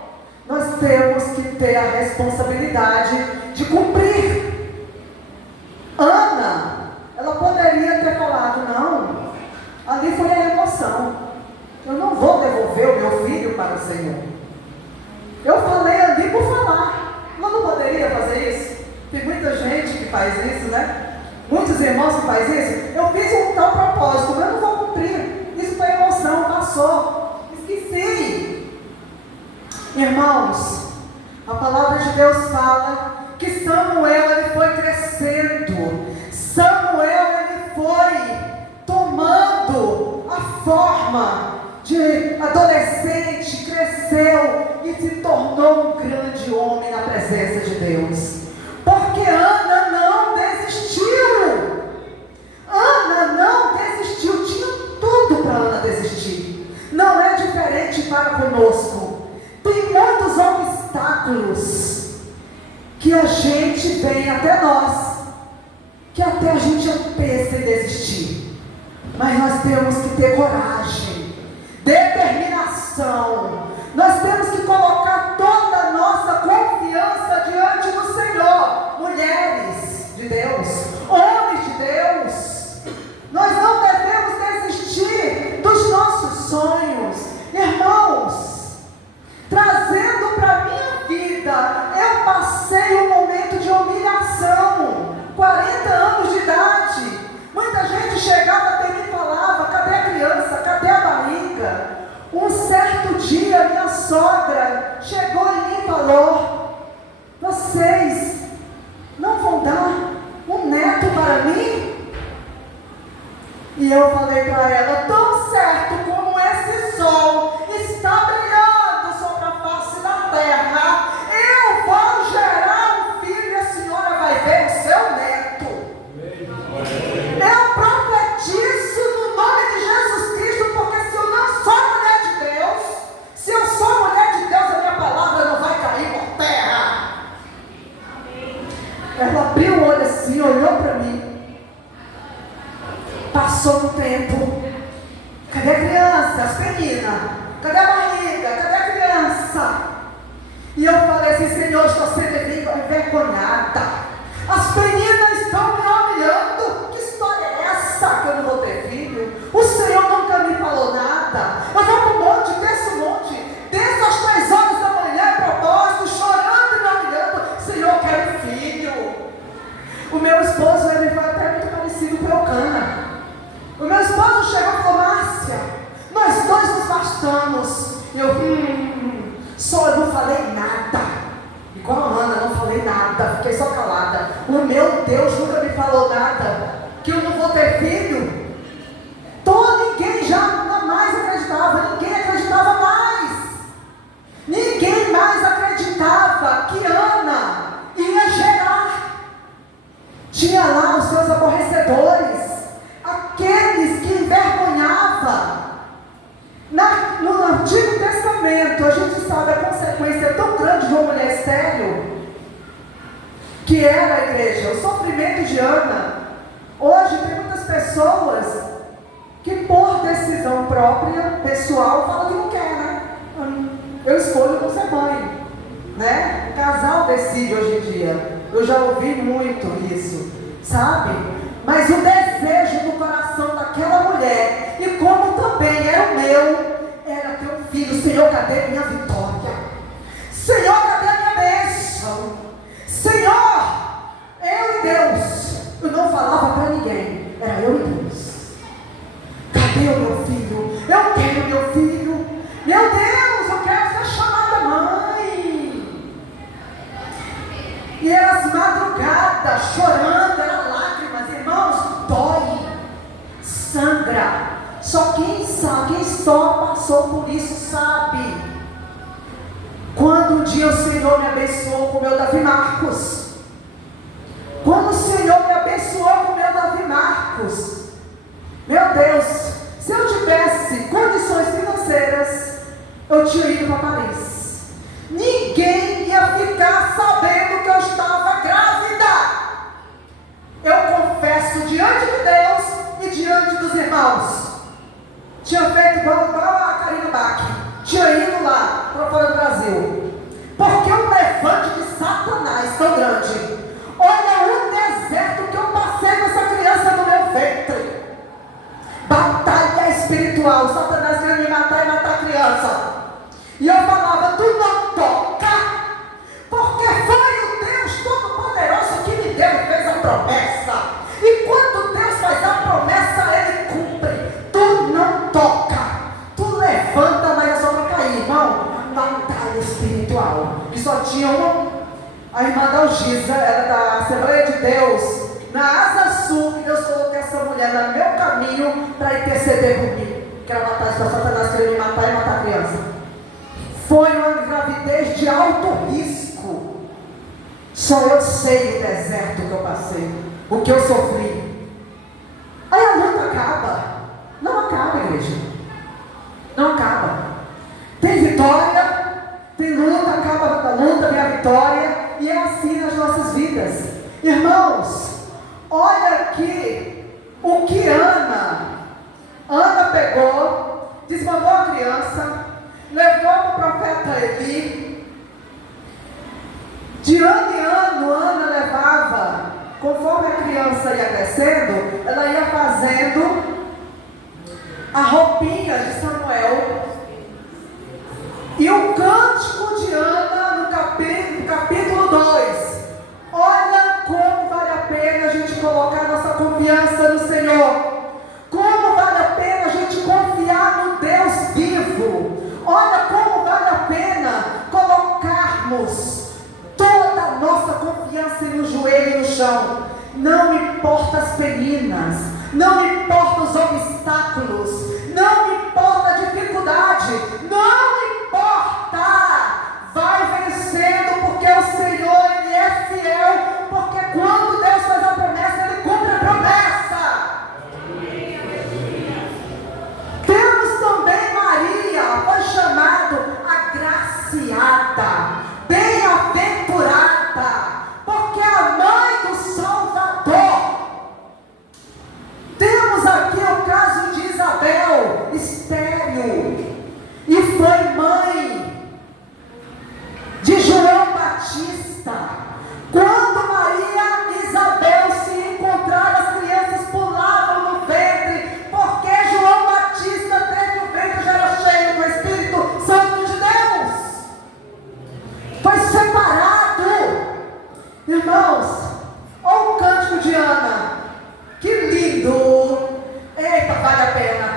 nós temos que ter a responsabilidade de cumprir. Ana, ela poderia ter falado, não, ali foi a emoção, eu não vou devolver o meu filho para o Senhor. Eu falei ali por falar. Eu não poderia fazer isso? Tem muita gente que faz isso, né? Muitos irmãos que fazem isso. Eu fiz um tal propósito, mas eu não vou cumprir. Isso foi emoção, passou. Esqueci. Irmãos, a palavra de Deus fala que Samuel, ele foi crescendo. Samuel, ele foi tomando a forma de adolescente, cresceu e se tornou um grande homem na presença de Deus. Porque Ana não desistiu. Ana não desistiu. Tinha tudo para Ana desistir. Não é diferente para conosco. Tem muitos obstáculos que a gente vem até nós, que até a gente pensa em desistir. Mas nós temos que ter coragem, determinação. Nós temos que colocar toda a nossa confiança diante do Senhor. Mulheres de Deus, homens de Deus, nós não devemos desistir dos nossos sonhos. Irmãos, trazendo para a minha vida, eu passei um momento de humilhação. 40 anos de idade, muita gente chegava até mim e falava: cadê a criança? Cadê a barriga? Um certo dia, minha sogra chegou em mim e falou: vocês não vão dar um neto para mim? E eu falei para ela: tão certo como esse sol está brilhando sobre a face da terra, eu vou gerar um filho e a senhora vai ver o seu neto. Eu profetizo no nome de Jesus Cristo, porque se eu não sou mulher de Deus, se eu sou mulher de Deus, a minha palavra não vai cair por terra. Ela abriu o olho assim, olhou para mim. Passou um tempo. Cadê a criança? As meninas? Cadê a barriga? Cadê a criança? E eu falei assim: Senhor, estou sendo envergonhada. As meninas estão me humilhando. Que história é essa que eu não vou ter filho? O Senhor nunca me falou nada. Eu vou para o monte, desço o monte, desço às 3 horas da manhã, propósito, chorando e me humilhando. Senhor, eu quero filho. O meu esposo, ele foi até muito parecido com o Eucana. O meu esposo chegou e falou: Márcia, nós dois nos bastamos. Eu não falei nada. Igual a Ana, não falei nada, fiquei só calada. O meu Deus nunca me falou nada, que eu não vou ter filho. Ninguém já mais acreditava, ninguém acreditava mais. Ninguém mais acreditava que Ana ia gerar. Tinha lá os seus aborrecedores, aqueles que envergonhavam. No Antigo Testamento, a gente sabe a consequência tão grande de uma mulher estéril, que era a igreja, o sofrimento de Ana. Hoje tem muitas pessoas que, por decisão própria, pessoal, falam que não quer, né? Eu escolho não ser mãe, né? O casal decide hoje em dia. Eu já ouvi muito isso, sabe? Mas o desejo do coração daquela mulher, e como também era o meu, era ter um filho. Senhor, cadê minha vitória? Senhor, cadê a minha bênção? Senhor, eu e Deus. Eu não falava para ninguém, era eu e Deus. Cadê o meu filho? Eu quero meu filho. Meu Deus, eu quero ser chamada mãe. E as madrugadas chorando, era lágrimas, irmãos, dói, sangra. Só quem sabe, quem só passou por isso sabe. Quando um dia o Senhor me abençoou com o meu Davi Marcos, quando o Senhor me abençoou com o meu Davi Marcos, meu Deus, se eu tivesse condições financeiras, eu tinha ido para Paris. Ninguém ia ficar sabendo que eu estava grávida. Eu confesso diante de Deus e diante dos irmãos. Tinha feito igual a Karina Bach. Tinha ido lá para fora do Brasil. Porque um levante de Satanás tão grande. Olha o deserto que eu passei com essa criança no meu ventre. Batalha espiritual. Satanás queria me matar e matar criança. E eu falava: tu não toca, porque foi o Deus Todo-Poderoso que me deu e fez a promessa. E quando Deus faz a promessa, Ele cumpre. Tu não toca, tu levanta, mas é só para cair, irmão. Batalha espiritual. E só tinha uma. A irmã Dalgisa era da Assembleia de Deus, na Asa Sul, que Deus colocou essa mulher no meu caminho para interceder por mim. Que era batalha para Satanás querer me matar e matar a criança. Foi uma gravidez de alto risco. Só eu sei o deserto que eu passei, o que eu sofri. Aí a luta acaba. Não acaba, igreja. Não acaba. Tem vitória, tem luta, acaba a luta, vem a vitória. E é assim nas nossas vidas. Irmãos, olha aqui o que Ana pegou, desmandou a criança, levou para o profeta Eli. De ano em ano, Ana levava, conforme a criança ia crescendo, ela ia fazendo a roupinha de Samuel. E o cântico de Ana, no capítulo 2, olha como vale a pena a gente colocar nossa confiança no Senhor. Como vale a pena a gente confiar no Deus vivo. Olha como vale a pena colocarmos toda a nossa confiança no joelho e no chão. Não importa as peninas, não importa os obstáculos, não importa a dificuldade, não importa. Vai vencendo, porque o Senhor, Ele é fiel, porque quando Deus faz a promessa, Ele cumpre a promessa. Temos também Maria, foi chamado agraciada, bem-aventurada, porque é a mãe do Salvador. Temos aqui o caso de Isabel, estéril, e foi mãe de João Batista. Quando Maria e Isabel se encontraram, as crianças pulavam no ventre, porque João Batista, desde o ventre, já era cheio do Espírito Santo de Deus. Foi separado. Irmãos, olha o cântico de Ana, que lindo. Eita, vale a pena.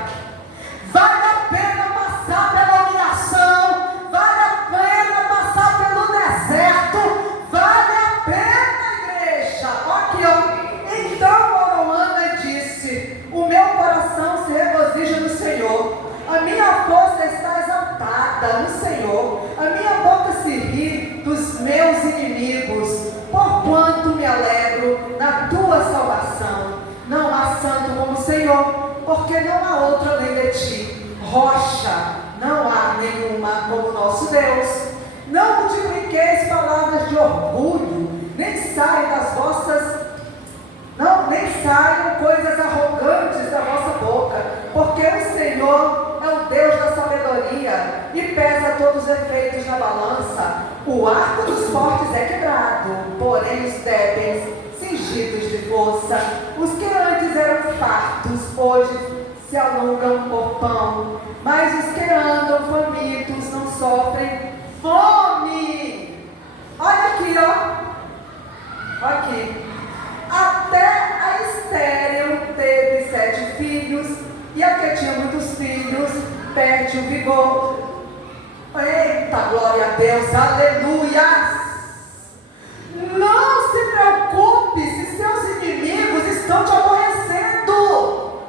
Vale a pena passar pela humilhação, vale a pena passar pelo deserto, vale a pena, igreja. Aqui, ó. Então orou Ana e disse: o meu coração se regozija no Senhor, a minha força está exaltada no Senhor, a minha boca se ri dos meus inimigos, porquanto me alegro na tua salvação. Não há santo como o Senhor, porque não há outro além de ti. Rocha, não há nenhuma como nosso Deus. Não multipliqueis palavras de orgulho, nem saiam coisas arrogantes da vossa boca, porque o Senhor é o Deus da sabedoria e pesa todos os efeitos na balança. O arco dos fortes é quebrado, porém os débeis cingidos de força. Os que antes eram fartos, hoje se alongam por pão, mas os que andam famintos não sofrem fome. Olha aqui, ó. Aqui. Até a estéril teve 7 filhos, e a que tinha muitos filhos perde o vigor. Eita, glória a Deus, aleluia! Não se preocupe se seus inimigos estão te aborrecendo.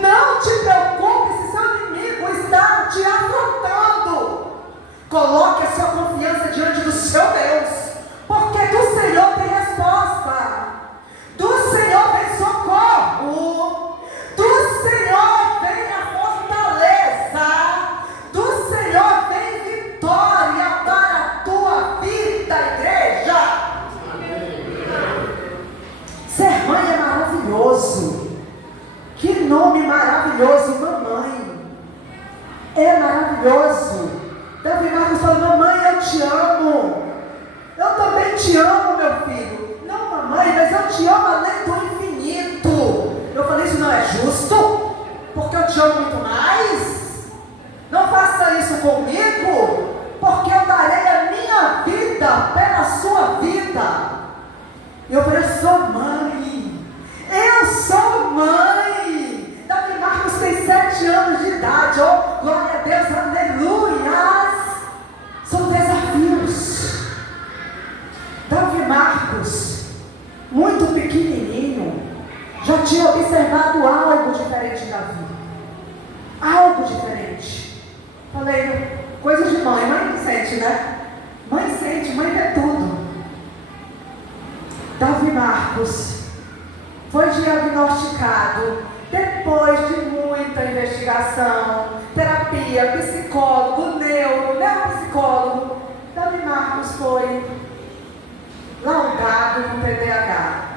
Não te preocupe se seu inimigo está te afrontando. Coloque a sua confiança diante do seu Deus, porque do Senhor tem resposta. Do Senhor vem socorro. Do Senhor vem a fortaleza. Do Senhor vem vitória para a tua vida, igreja. Ser mãe é maravilhoso. Que nome maravilhoso, mamãe. É maravilhoso. Davi Marcos falou: mamãe, eu te amo. Eu também te amo, meu filho. Não, mamãe, mas eu te amo além do infinito. Eu falei: isso não é justo, porque eu te amo muito mais. Não faça isso comigo, porque eu darei a minha vida pela sua vida. Eu falei, eu sou mãe. Eu sou mãe. Davi Marcos tem 7 anos de idade. Oh, glória a Deus, aleluia. São desafios. Davi Marcos, muito pequenininho, já tinha observado algo diferente em Davi. Algo diferente. Falei, coisa de mãe. Mãe sente, né? Mãe sente, mãe vê tudo. Davi Marcos foi diagnosticado depois de muita investigação, terapia, psicólogo, neuropsicólogo. Davi Marcos foi laudado com TDAH.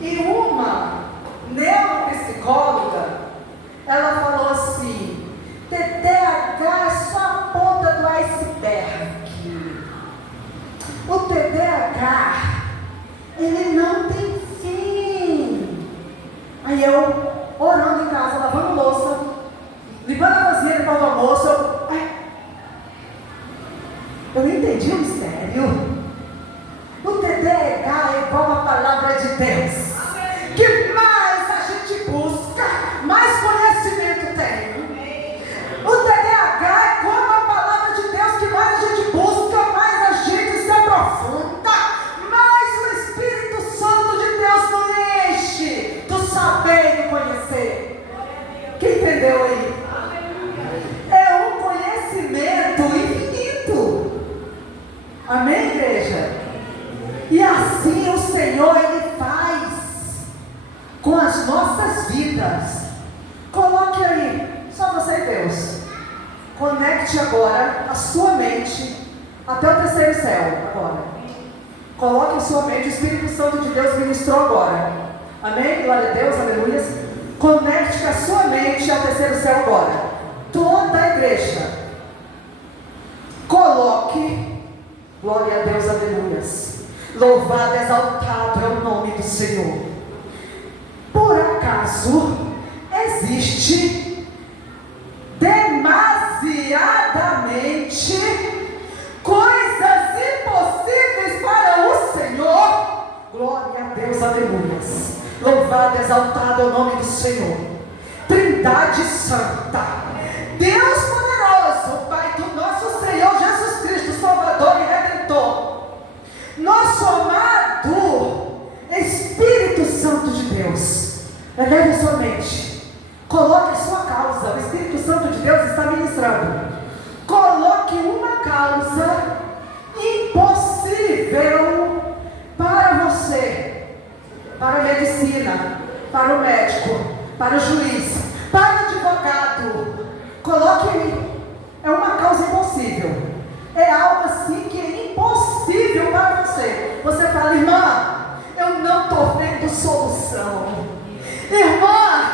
E uma neuropsicóloga, ela falou assim: TDAH é só a ponta do iceberg. O TDAH, ele não tem fim. Aí eu, orando em casa, lavando louça, limpando a cozinha, limpando o almoço, eu não entendi o mistério. O TDAH é igual a palavra de Deus. Que mais a gente busca, mais conhecimento tem. O TDAH é como a palavra de Deus, que mais a gente busca, mais a gente se aprofunda, mais o Espírito Santo de Deus nos enche do saber e do conhecer. Quem entendeu aí? É um conhecimento infinito. Amém, igreja? E assim o Senhor, Ele faz com as nossas vidas. Coloque aí, só você e Deus. Conecte agora a sua mente até o terceiro céu. Agora, coloque a sua mente. O Espírito Santo de Deus ministrou agora. Amém? Glória a Deus, aleluia. Conecte a sua mente ao terceiro céu agora. Toda a igreja, coloque, glória a Deus, aleluia. Louvado, exaltado é o nome do Senhor. Por acaso existe demasiadamente coisas impossíveis para o Senhor? Glória a Deus, aleluia. Louvado, exaltado é o nome do Senhor. Trindade Santa, Deus poderoso, Pai do nosso Senhor Jesus Cristo, Salvador e Redentor, nosso amado Espírito Santo de Deus, eleve a sua mente, coloque a sua causa. O Espírito Santo de Deus está ministrando. Coloque uma causa impossível para você, para a medicina, para o médico, para o juiz, para o advogado. Coloque aí. É uma causa impossível. É algo assim que é impossível para você. Você fala, irmã, eu não estou vendo solução. Irmã,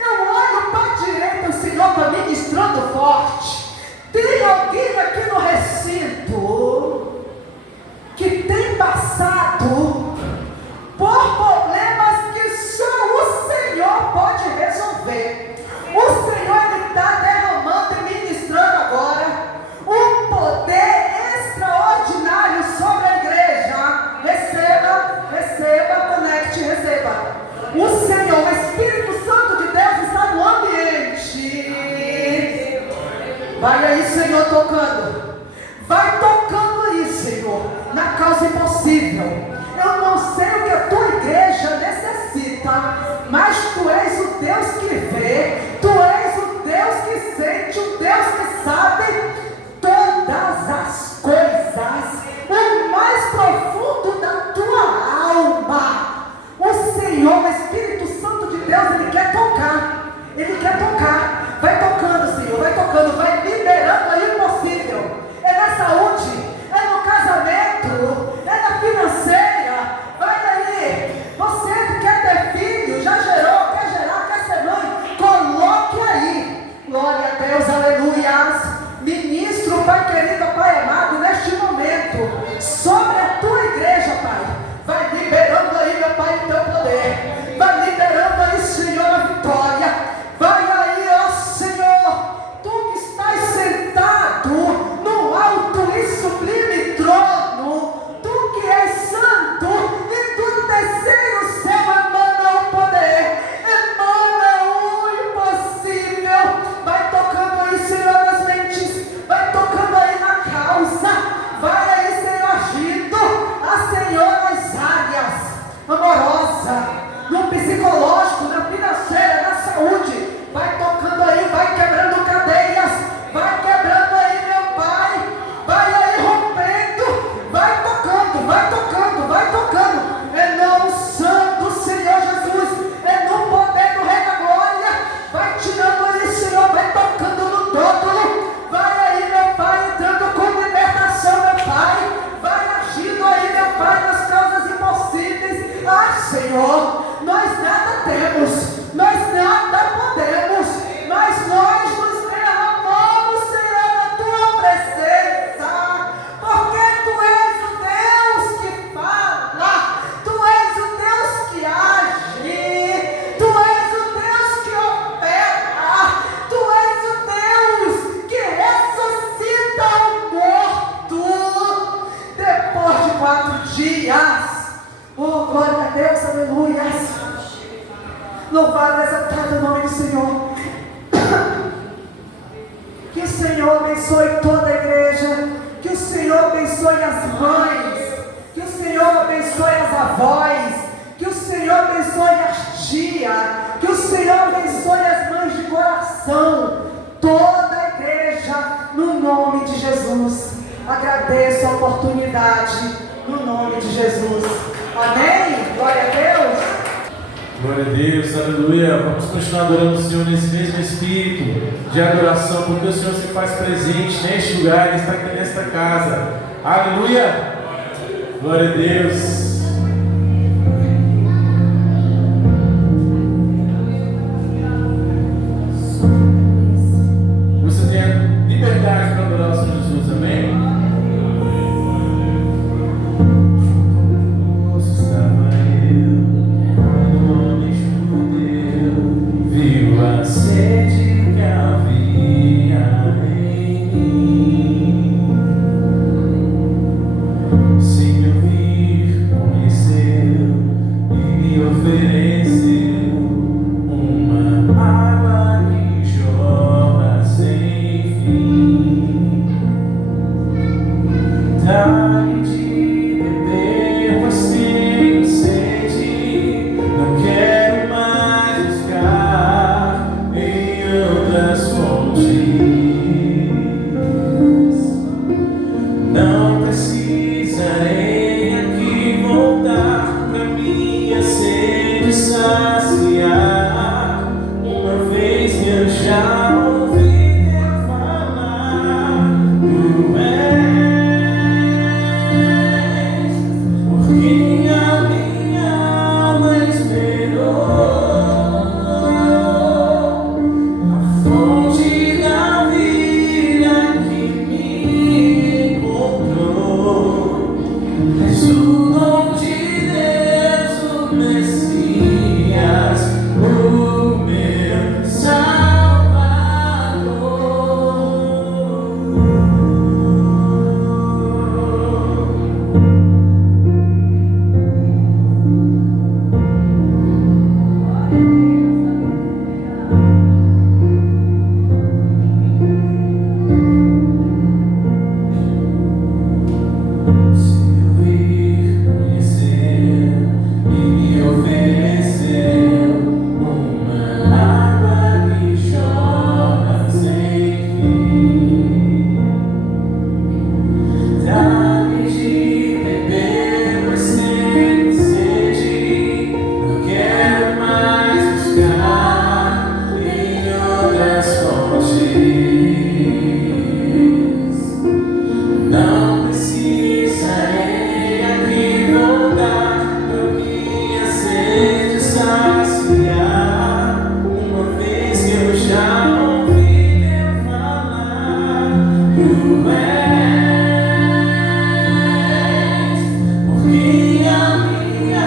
eu olho para a direita, o Senhor está ministrando forte. Tem alguém aqui no recinto que tem passado por problemas que só o Senhor pode resolver. O Senhor, Ele está derramando e ministrando agora um poder extraordinário sobre a igreja. Receba, receba, conecte, receba. O Senhor, o Espírito Santo de Deus está no ambiente. Vai aí, Senhor, tocando. Vai tocando aí, Senhor, na causa impossível. Eu não sei o que a tua igreja necessita, mas tu és o Deus que vê, tu és o Deus que sente, o Deus que sabe todas as coisas, o mais profundo da tua alma. O Senhor, o Espírito Santo de Deus, Ele quer tocar. Ele quer tocar. Vai tocando, Senhor, vai tocando, vai liberando aí o possível. É na saúde, é no casamento, é na financeira. Vai aí. Você que quer ter filho, já gerou, quer gerar, quer ser mãe, coloque Louvado, exaltado o nome do Senhor. Que o Senhor abençoe toda a igreja. Que o Senhor abençoe as mães. Que o Senhor abençoe as avós. Que o Senhor abençoe as tias. Que o Senhor abençoe as mães de coração. Toda a igreja, no nome de Jesus. Agradeço a oportunidade, no nome de Jesus. Amém? Glória a Deus. Glória a Deus, aleluia. Vamos continuar adorando o Senhor nesse mesmo espírito de adoração, porque o Senhor se faz presente neste lugar, Ele está aqui nesta casa. Aleluia. Glória a Deus. Você tem a liberdade para adorar o Senhor Jesus, amém? A sede que havia em mim, se me ouvir, conheceu e me ofereceu uma água que jorra sem fim. Dá-me de beber, pois tenho sede, não quero mais buscar outras fontes. Não precisarei aqui voltar pra minha sede saciar. Uma vez que eu já ouvi Deus falar, tu és, porque a minha alma esperou. Fonte da vida que me encontrou, és o dom de Deus, o Messias, o meu Salvador. Se ouvir, conhecer e me ofereceu uma água que jorra sem fim. Dá-me de beber, pois tenho sede, não quero mais buscar em outras fontes. Não precisarei aqui voltar pra minha sede saciar. Uma vez que eu já ouvi Deus falar, tu és, porque a minha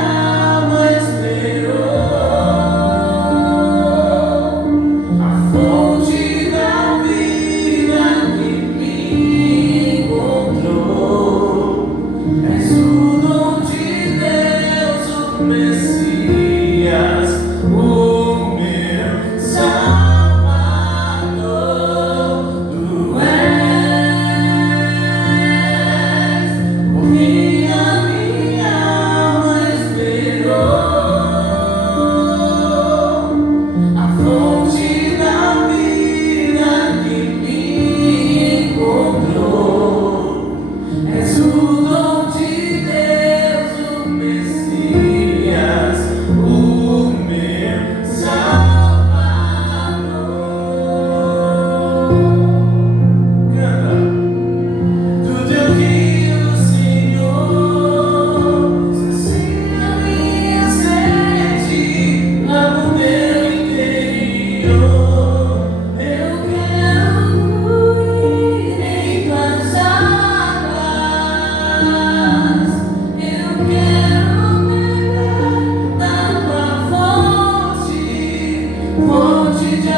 alma esperou. A fonte da vida que me encontrou, és o dom de Deus, o Messias, o meu Salvador. Tu és, porque a minha alma esperou. A fonte da vida que me encontrou, és o dom de Deus, o Messias, o meu Salvador. Canta. Do teu rio, Senhor, sacia minha sede, lava o meu interior. Eu quero fluir em tuas águas. Eu quero beber da tua fonte, fonte de